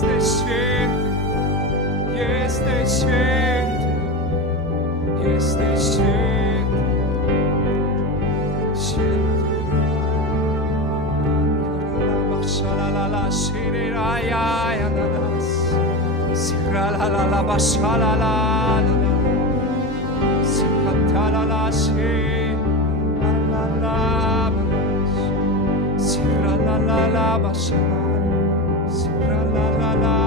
Jesteś święty, jesteś święty, jesteś święty, święty. Kurwa, la la la, siri ra ja ja na nas. Sikra la la la, basza la la la. Sikra la la, siri la Shalalala, shiraya, yananas, siralalala, bashalala, sikatalala, shiralala, siralalala, bashalala. la la la.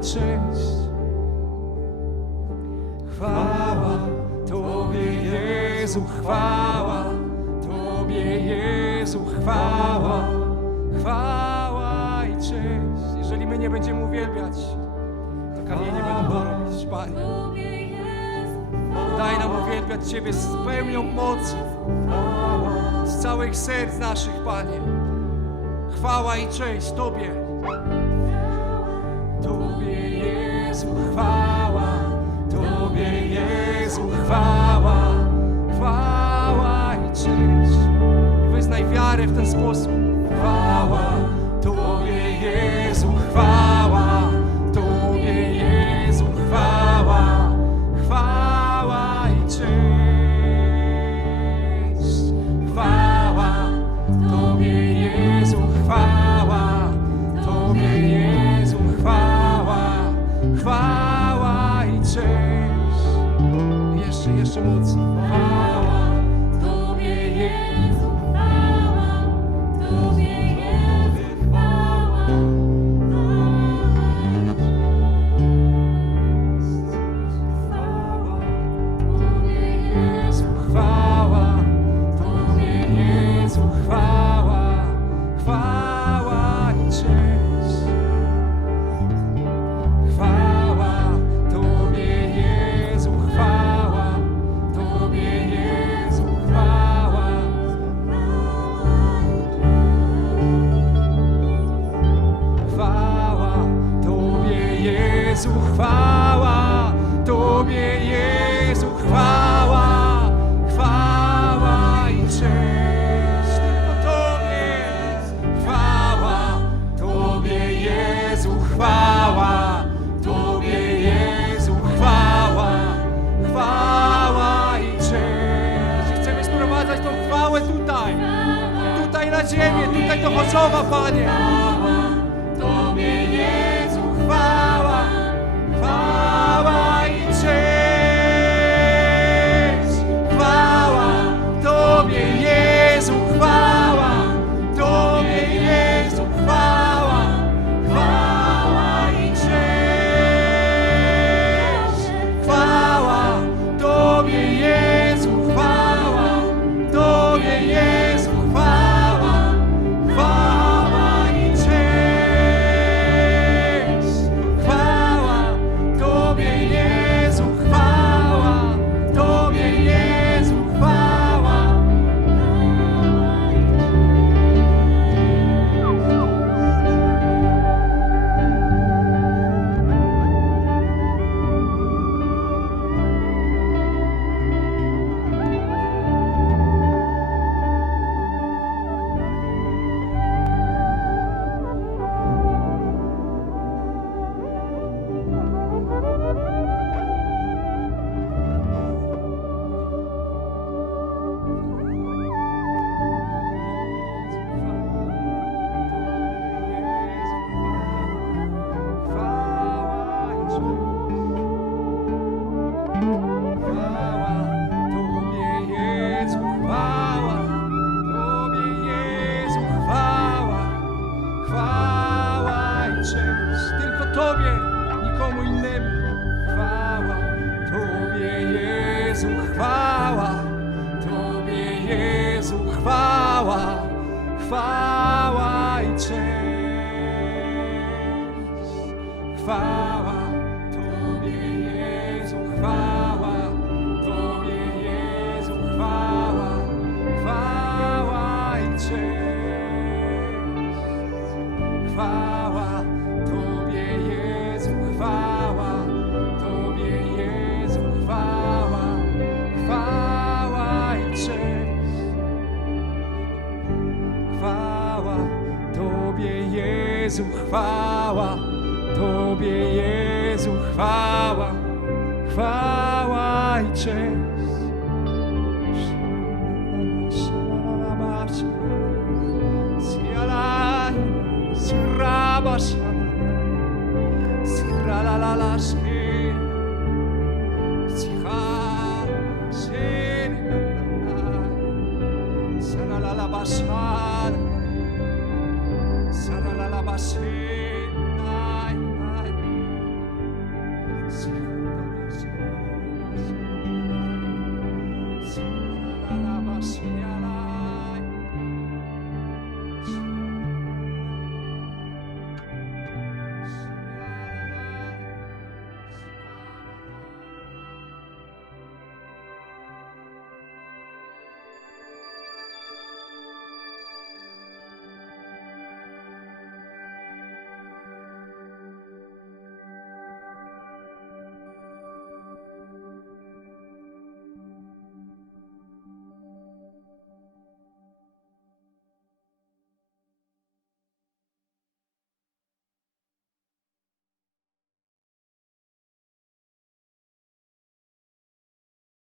cześć. Chwała Tobie, Jezu, chwała Tobie, Jezu, chwała, chwała i cześć. Jeżeli my nie będziemy uwielbiać, to kamienie będą porobić, Panie. Daj nam uwielbiać Ciebie z pełnią mocy, z całych serc naszych, Panie. Chwała i cześć Tobie. Jezu, chwała, Tobie Jezu, chwała, chwała i cześć. I wyznaj wiarę w ten sposób. Chwała. nos salva, chwała, chwała i cześć. Chwała. chwała, Tobie Jezu chwała, chwała i cześć. Siralalalaski, Sihar, Sin, Saralalabashar. sin.